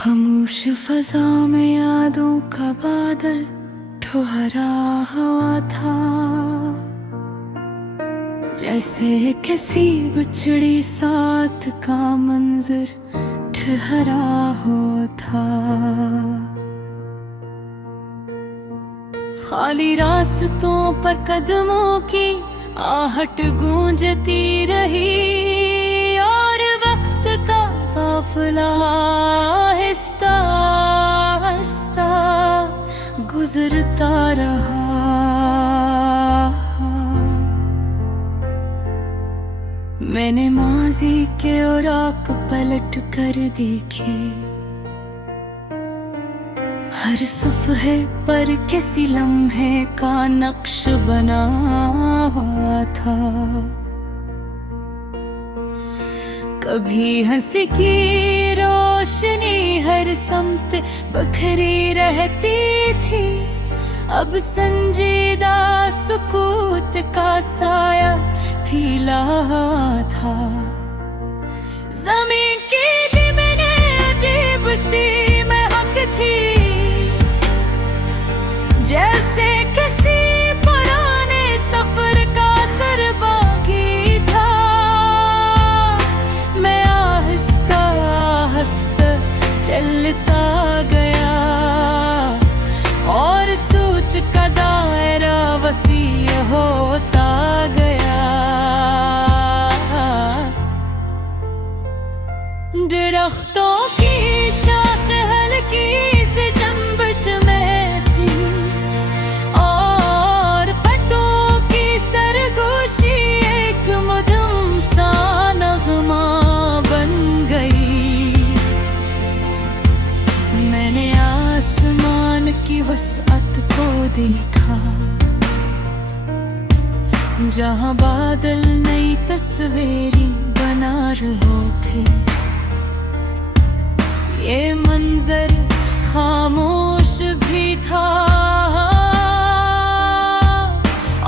खामोश फजा में यादों का बादल ठुहरा हुआ था, जैसे किसी बिछड़ी साथ का मंजर ठहरा हो था। खाली रास्तों पर कदमों की आहट गूंजती रही और वक्त का काफिला आहिस्ता आहिस्ता गुजरता रहा। मैंने माजी के औराक पलट कर देखे, हर सफ़हे पर किसी लम्हे का नक्श बना हुआ था। कभी हंसी की रोशनी हर समत बखरी रहती थी, अब संजीदा सुकूत का साया फैला था। ज़मीन की ज़मीने अजीब सी महक थी, जैसे किसी पुराने सफर का सरबागी था। मैं आहिस्ता आहिस्ता चलता गया और सोच का दायरा वसी होता गया। दरख्तों की शाख हल्की सी जंबश में थी और पत्तों की सरगोशी एक मधुम सा नगमा बन गई। मैंने आसमान की वसअत को देखा, जहां बादल नई तस्वीरें बना रहे थे। ये मंजर खामोश भी था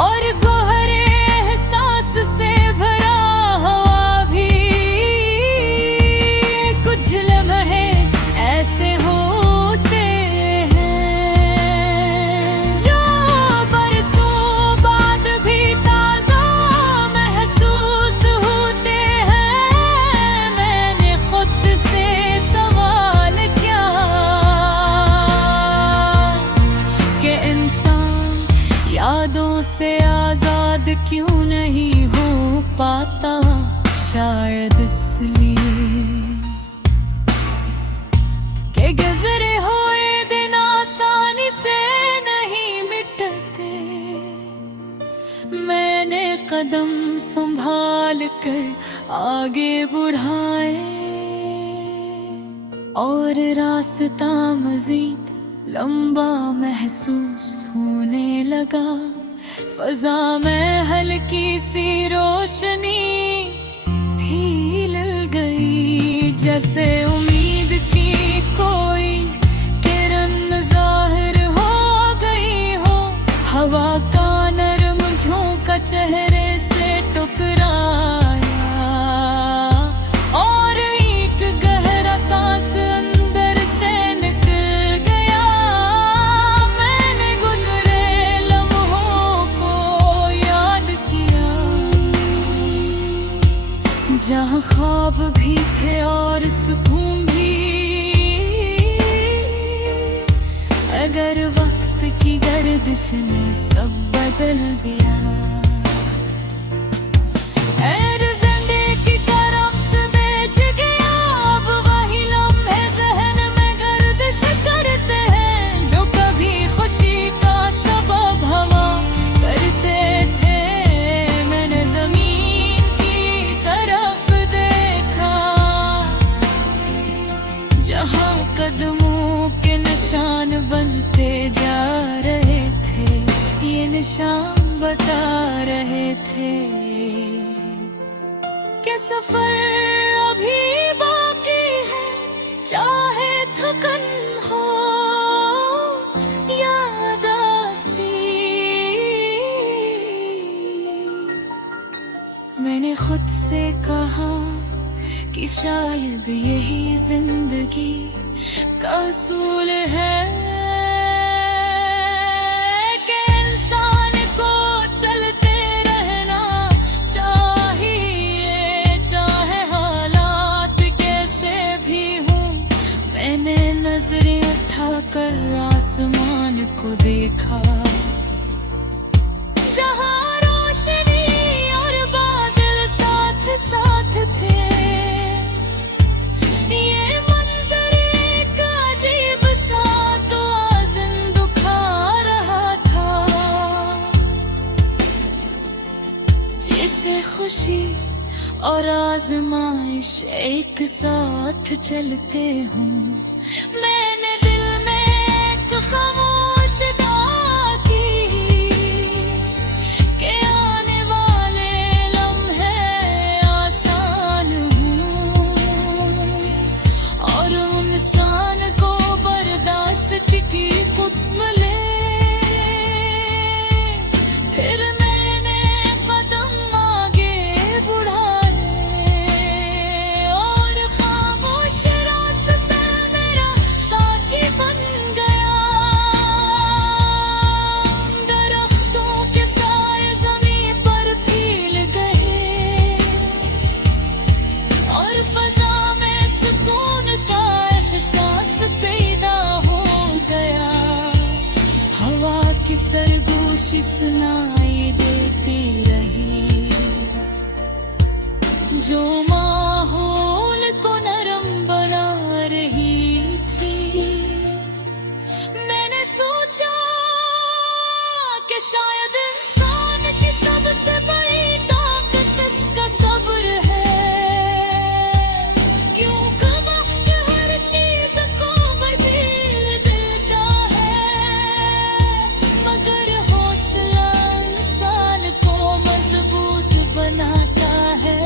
और गहरे एहसास से भरा हुआ भी। कुछ लम्हे ऐसे होते हैं जो बरसों बाद भी ताज़ा महसूस होते हैं। मैंने खुद से सवाल किया कि इंसान यादों से आजाद क्यों नहीं हो पाता। शायद इसलिए कि गुजरे हुए दिन आसानी से नहीं मिटते। मैंने कदम संभाल कर आगे बढ़ाए और रास्ता मजीद लंबा महसूस होने लगा। फजा में हल्की सी रोशनी फील गई, जैसे उम्मीद की कोई किरण जाहिर हो गई हो। हवा का नरम झोंका चेहरे से टकराया और एक गहरा सांस अंदर से निकल गया। मैंने गुजरे लम्हों को याद किया, जहाँ ख्वाब भी थे और सुकून भी। अगर वक्त की गर्दिश ने सब बदल दिया। कदमों के निशान बनते जा रहे थे, ये निशान बता रहे थे कि सफर अभी बाकी है। चाहे थकन हो या उदासी, मैंने खुद से कहा कि शायद यही जिंदगी का असूल है कि इंसान को चलते रहना चाहिए, चाहे हालात कैसे भी हों। मैंने नजरें उठाकर आसमान को देखा, जहां रोशनी और बादल साथ साथ थे। ये मंजर एक अजीब सा तवाज़ुन दिखा रहा था, जिसे खुशी और आजमाइश एक साथ चलते हों। मैंने दिल में एक खामोश दुआ की कि आने वाले लम्हे आसान हों और इंसान को बर्दाश्त की खुद मिले। फिर मैंने कदम आगे बढ़ाए और खामोश रास्ता मेरा साथी बन गया। दरख्तों के साए ज़मीं पर फैल गए और फजा में सुकून का एहसास पैदा हो गया। हवा की सरगोशी सुनाई देती रही, जो माहौल को नरम बना रही थी। मैंने सोचा कि शायद इंसान की सबसे बड़ी ताकत इसका सब्र है। क्यों वक्त हर चीज को बर्फील देता है, मगर हौसला इंसान को मजबूत बनाता है।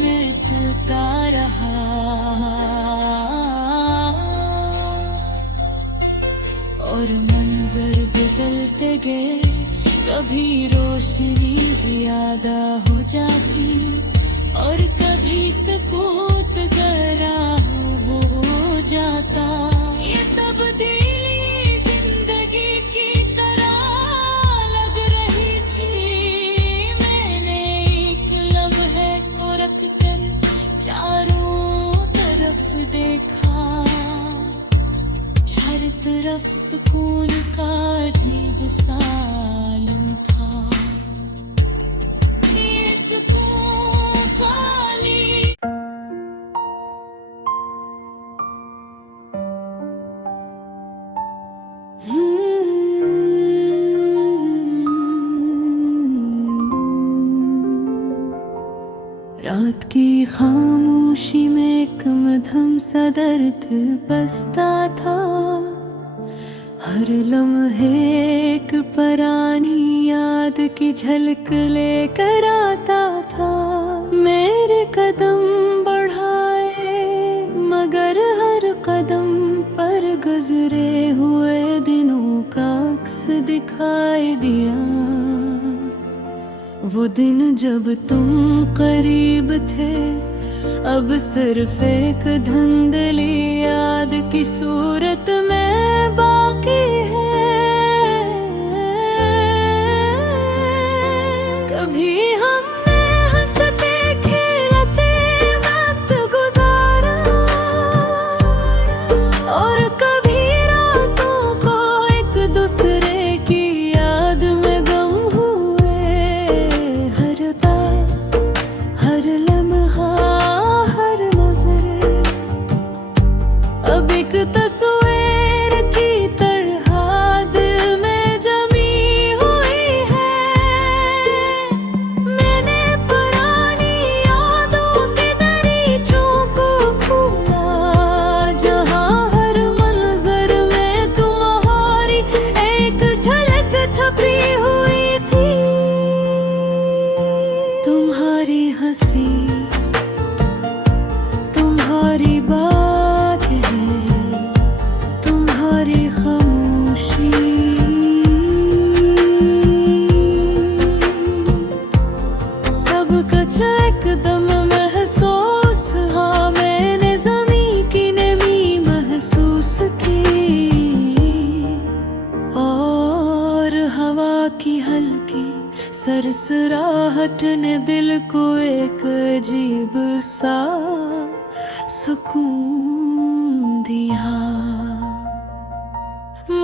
मैं चलता रहा और मंजर बदलते गए। कभी रोशनी ज्यादा हो जाती और कभी सुकूत गहरा हो जाता। ये तब्दीली जिंदगी की तरह लग रही थी। मैंने एक लम्हे को रख कर चारों तरफ देखा, हर तरफ सुकून का अजीब सा आलम था। ये सुकून खाली रात की खामोशी में एक मध्यम सा दर्द बसता था। हर लम्हे एक पुरानी याद की झलक लेकर आता था। मेरे कदम बढ़ाए मगर हर कदम पर गुजरे हुए दिनों का अक्स दिखाई दिया। वो दिन जब तुम करीब थे, अब सिर्फ एक धुंधली याद की सूरत में बाकी है। कभी हमने हंसते खेलते वक्त गुजारा और कभी रातों को एक दूसरे की याद में गम हुए। हर बात, हर लम्हा, हर नजर अब एक तस्वीर की तरह सरसराहट ने दिल को एक अजीब सा सुकून दिया,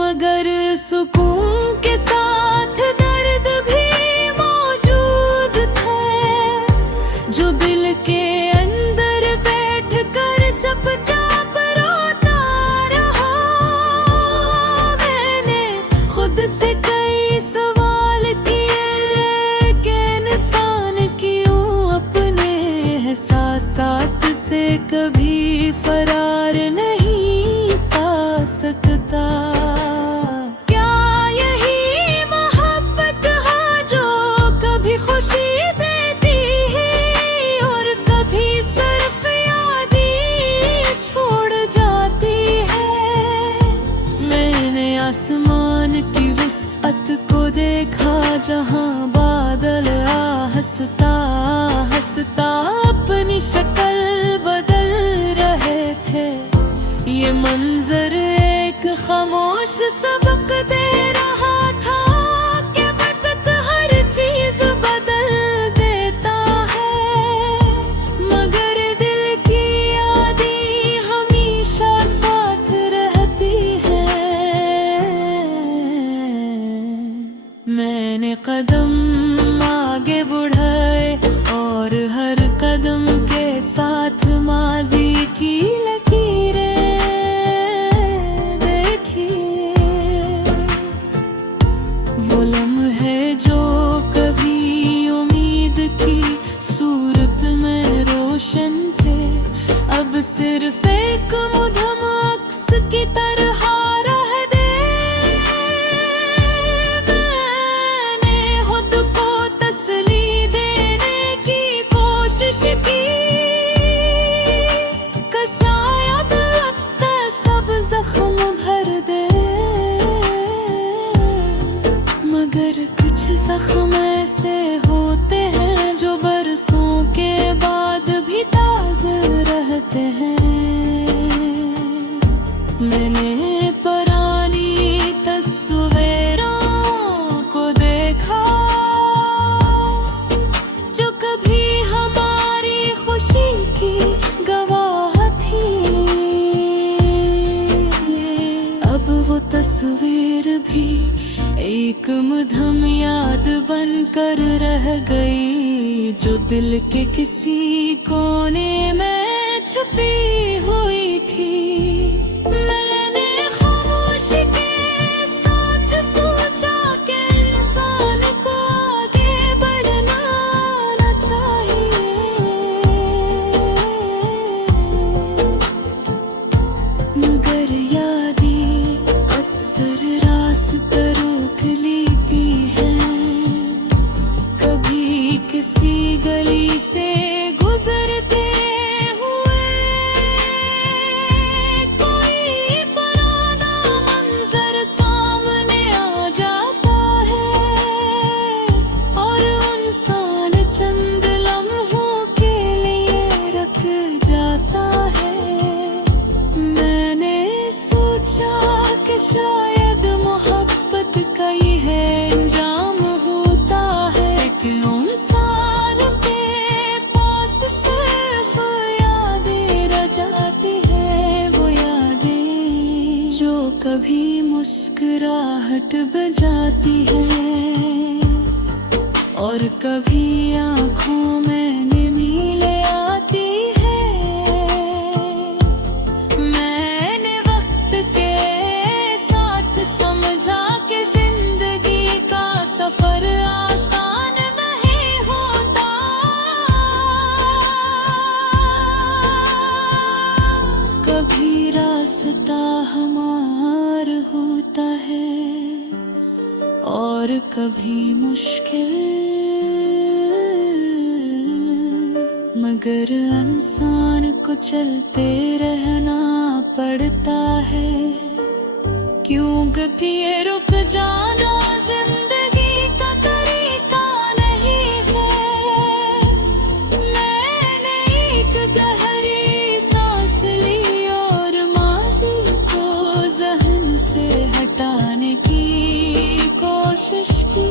मगर सुकून के साथ दर्द भी मौजूद थे, जो दिल के अंदर बैठ कर चुपचाप रोता रहा। मैंने खुद से कई सवाल किए कि इंसान क्यों अपने एहसासात से कभी फरार नहीं पा सकता। क्या यही मोहब्बत है जो कभी खुशी देती है और कभी सिर्फ यादें छोड़ जाती है। मैंने आसमान की वुसअत को देखा जहां बादल हंसता हंसता अपनी शक्ल बदल रहे थे। ये मंजर एक खामोश सबक दे रहा था कि वक्त हर चीज बदल देता है, मगर दिल की यादें हमेशा साथ रहती है। मैंने कदम आगे बढ़ाए और हर कदम के साथ माजी की लकीरें देखी। वो लम्हे जो कभी उम्मीद की सूरत में रोशन थे, अब सिर्फ एक मुधम अक्स की तरह रह दे। मैंने खुद को तसल्ली देने की कोशिश की, शायद वक्त सब जख्म भर दे, मगर कुछ जख्म ऐसे होते हैं जो बरसों के बाद भी ताज़ा रहते हैं। मैंने पुरानी तस्वीरों को देखा जो कभी हमारी खुशी की तस्वीर भी एक मुधम याद बनकर रह गई, जो दिल के किसी कोने में छुपी हुई थी। मैंने खामोशी के साथ सोचा कि इंसान को आगे बढ़ना ना चाहिए, मगर यादें रास्ता रोक लेती है। कभी किसी गली से गुजरते हुए कोई पुराना मंजर सामने आ जाता है और इंसान चंद लम्हों के लिए रख जाता है। मैंने सोचा कि शायद मोहब्बत का ये है अंजाम होता है कि इंसान के पास सिर्फ यादें रह जाती है। वो यादें जो कभी मुस्कुराहट बजाती है और कभी आँखों में नमी ले आती है। मैंने वक्त के समझा कि जिंदगी का सफर आसान नहीं होता, कभी रास्ता हमार होता है और कभी मुश्किल, मगर इंसान को चलते रहना पड़ता है। क्यों कभी ये रुक जाना जिंदगी का तरीका नहीं है। मैंने एक गहरी सांस ली और माज़ी को ज़हन से हटाने की कोशिश की।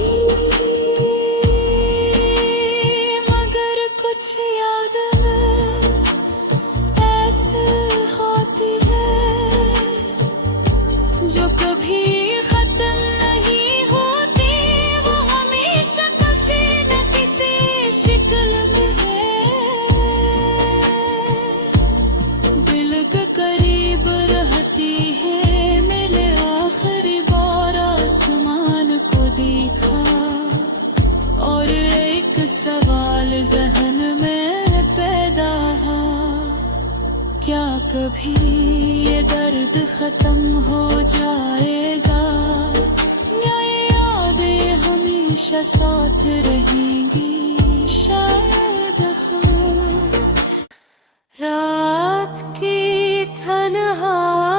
क्या कभी ये दर्द खत्म हो जाएगा, या ये यादें हमेशा साथ रहेंगी शायद। हाँ, रात की तन्हाई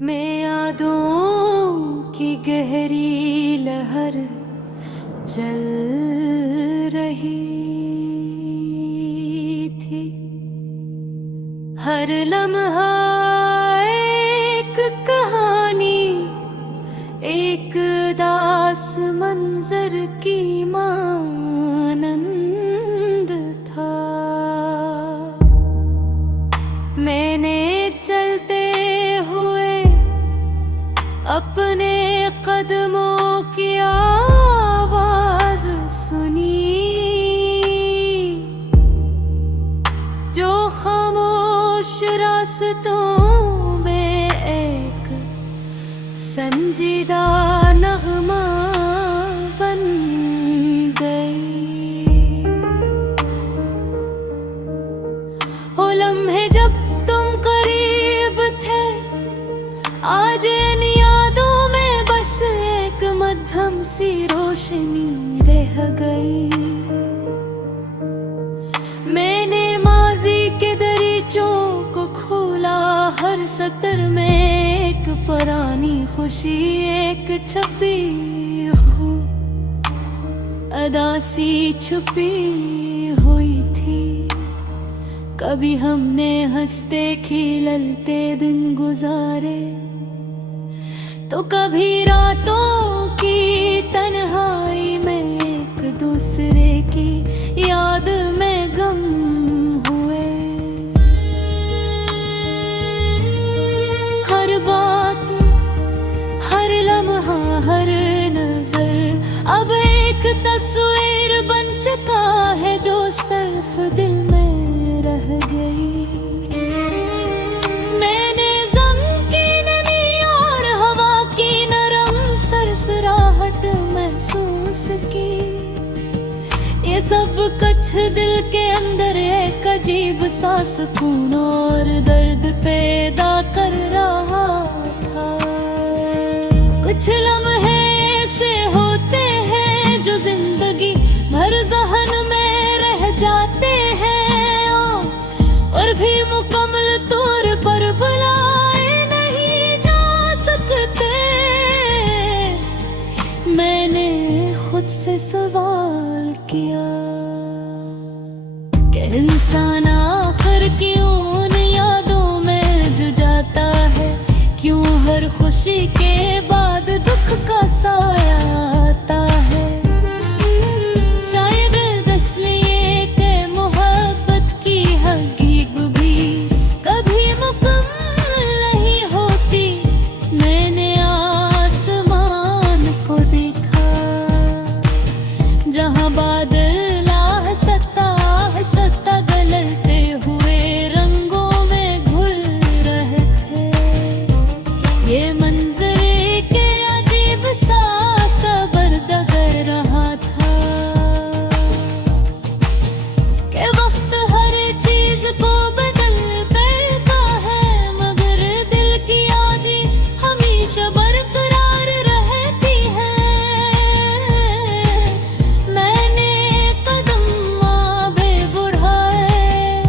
में यादों की गहरी लहर चल रही थी। हर लम्हा एक कहानी, एक दास मंजर की मानंद था। मैंने चलते हुए अपने कदमों की आवाज सुनी, जो खामोश रास्तों में एक संजीदा नगमा बन गई। वो लम्हे जब तुम करीब थे, आज इन यादों में बस एक मध्यम सी रोशनी रह गई। मैंने माजी के दरीचों को खोला, हर सतर में एक पुरानी खुशी, एक छपी हो अदासी छुपी हुई थी। कभी हमने हंसते खिलते दिन गुजारे, तो कभी रातों की तन्हाई में एक दूसरे की याद में गम हुए। हर बात, हर लम्हा, हर नजर अब एक तस्वीर बन चुका है, जो सिर्फ दिल में रह गई। मैंने ज़म की नमी और हवा की नरम सरसराहट महसूस की। ये सब कुछ दिल के अंदर एक अजीब सा सुकून और दर्द पैदा कर रहा था। कुछ लम्हे ऐसे होते हैं जो जिंदगी भर ज़हन में रह जाते हैं, और भी मुकम्मल तौर पर भुलाए नहीं जा सकते। मैंने खुद से सवाल किया कि इंसान आखिर क्यों उन यादों में जुझ जाता है, क्यों हर खुशी के बाद दुख का साया आता है। शायद इसलिए कि मोहब्बत की हकीकत भी कभी मुकम्मल नहीं होती। मैंने आसमान को देखा, जहां बादल आहस्ता गलते हुए रंगों में घुल रहे थे। ये मंजर के अजीब सा सबर दगर रहा था कि वक्त हर चीज को बदल देता है, मगर दिल की यादें हमेशा बरकरार रहती हैं। मैंने कदम आगे बढ़ाए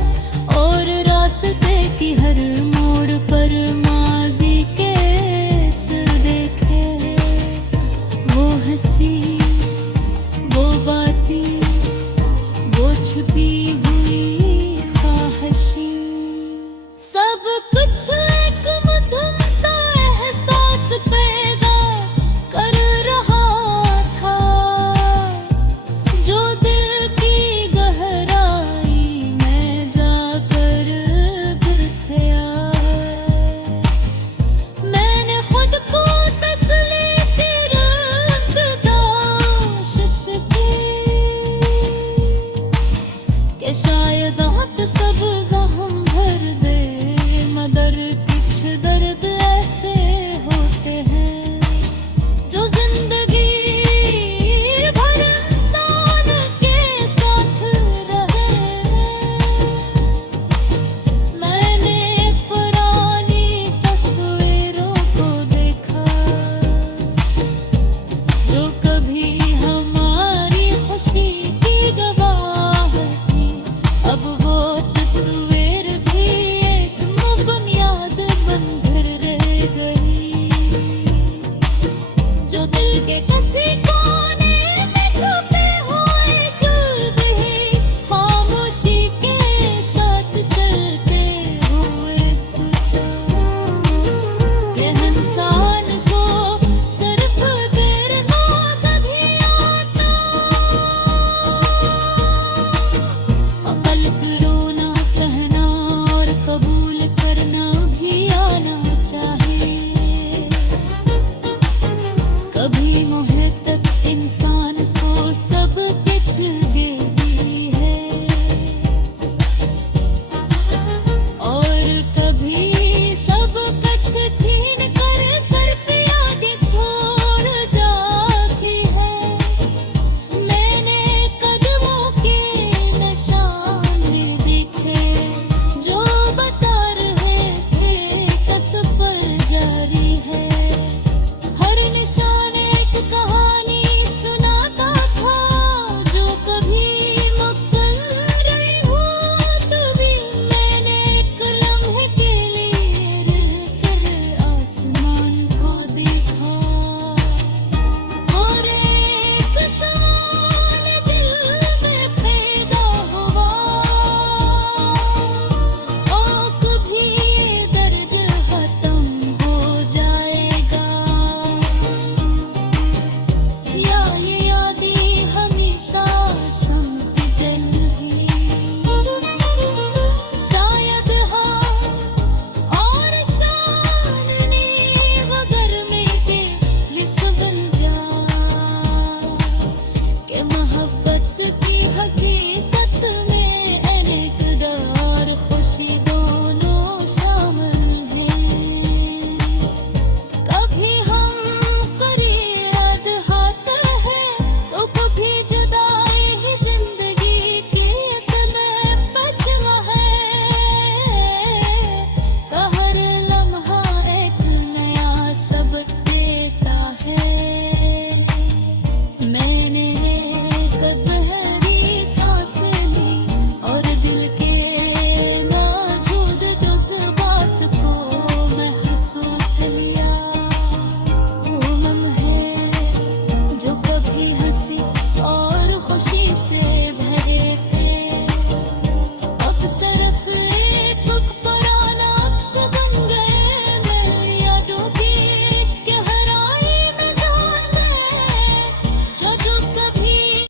और रास्ते की हर मोड़ पर माजी के सिर देखे। वो हंसी, वो बातें, वो छुपी हुई ख्वाहिशें, सब कुछ एक मधुम सा एहसास पैदा कर रहा था, जो दिल की गहराई में जाकर गिर गया। मैंने खुद को तसल्ली की रंगदाश की कि शायद